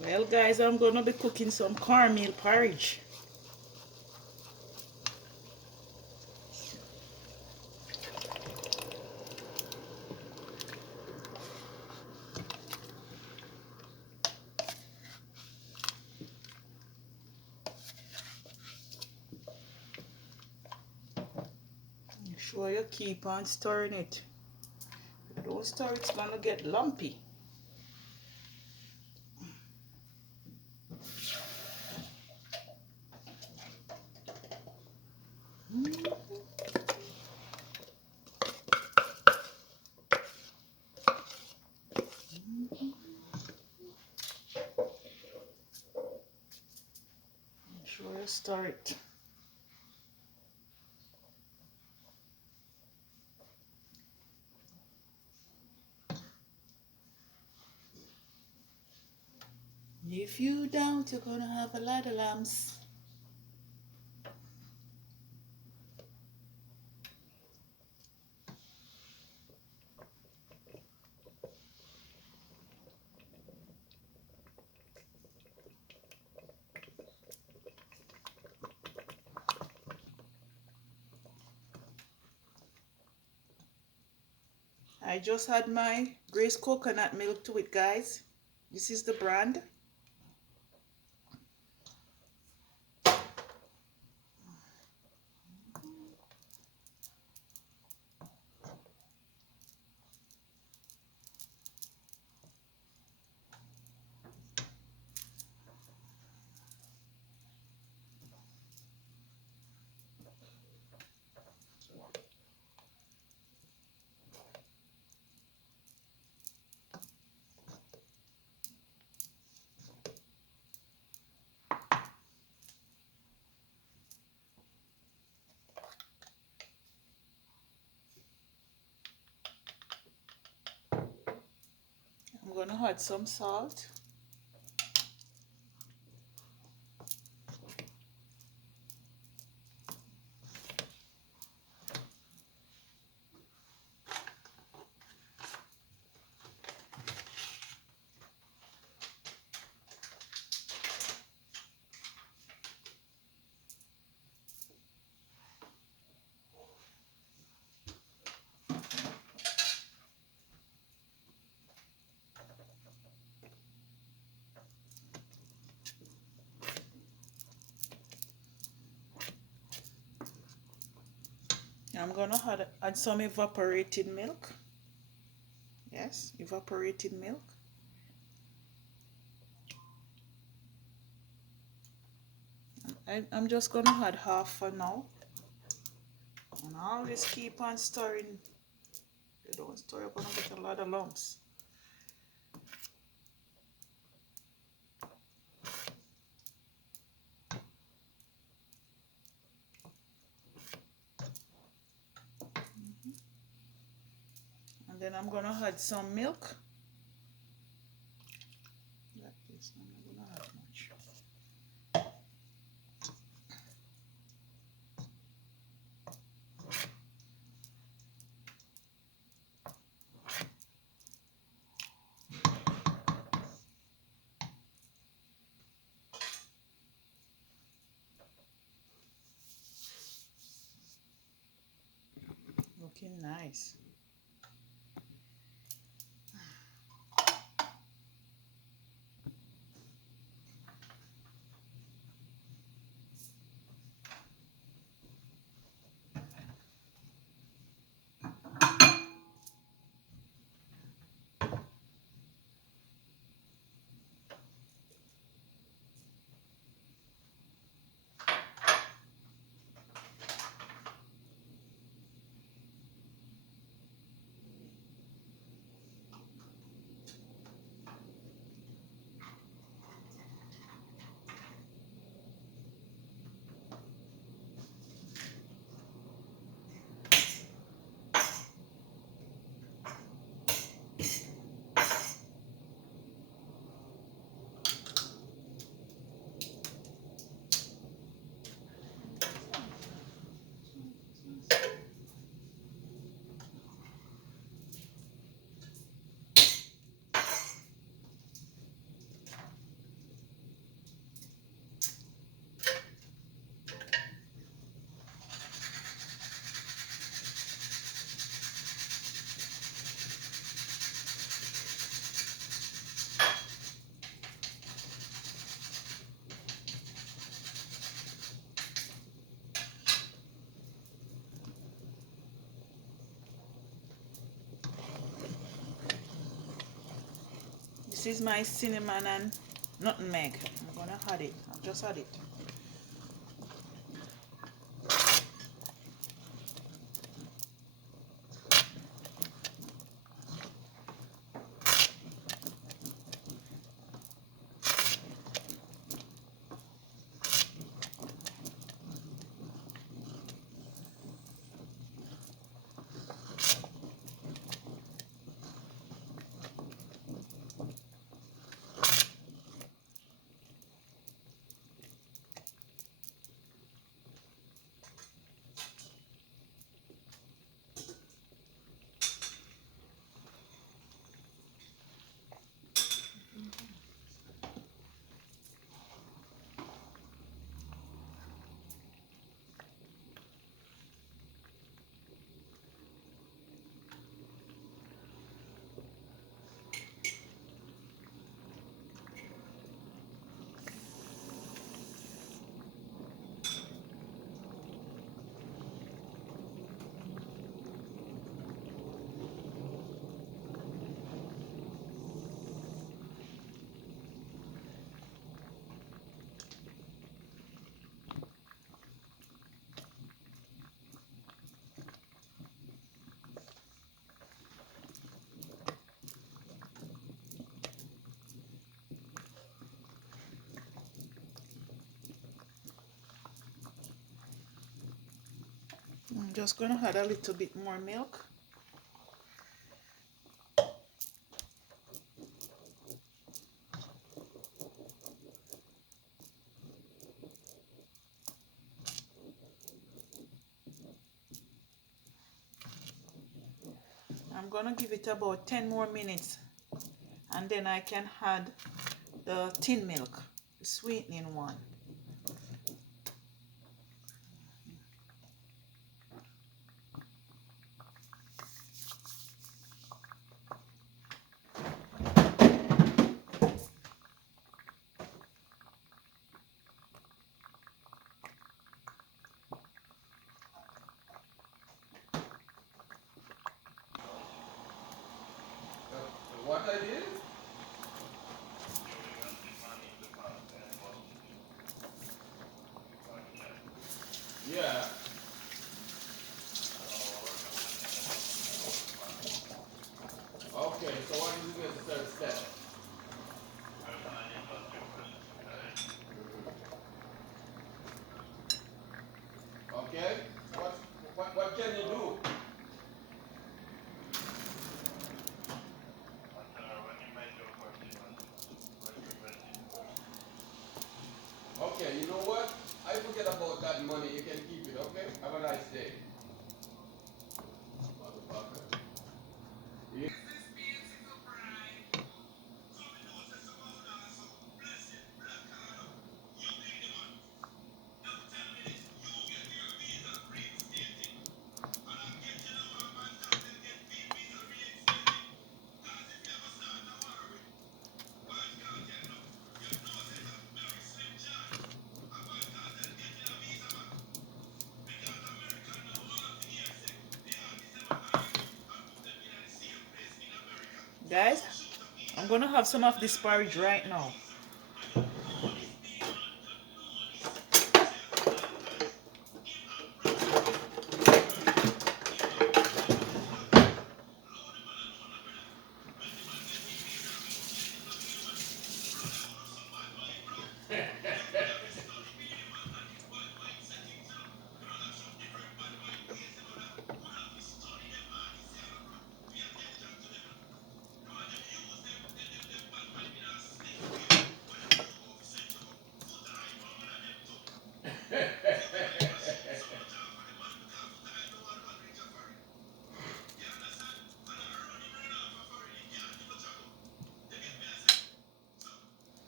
Well, guys, I'm gonna be cooking some cornmeal porridge. Make sure you keep on stirring it. If you don't stir, it's gonna get lumpy. Make sure you stir it. If you don't, you're gonna have a lot of lambs. I just had my Grace coconut milk to it, guys. This is the brand. I'm gonna add some salt. I'm gonna add some evaporated milk. Yes, evaporated milk. I'm just gonna add half for now. And always keep on stirring. If you don't stir, you're gonna get a lot of lumps. And then I'm gonna add some milk. Like this. I'm not gonna add much. Looking nice. This is my cinnamon and nutmeg. I'm gonna add it. I'll just add it. I'm just gonna add a little bit more milk. I'm gonna give it about 10 more minutes and then I can add the tin milk, the sweetening one. What I did? Yeah. Okay, so what is the third step? Okay. What can you do? Okay, you know what? I forget about that money. You can keep it, okay? Have a nice day. Motherfucker. Yeah. Guys, I'm gonna have some of this porridge right now.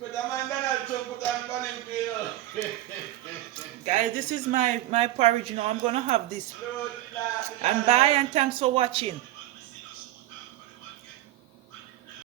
But the man Donald Trump put on panning pill. Guys, this is my porridge now. I'm gonna have this. And bye and thanks for watching.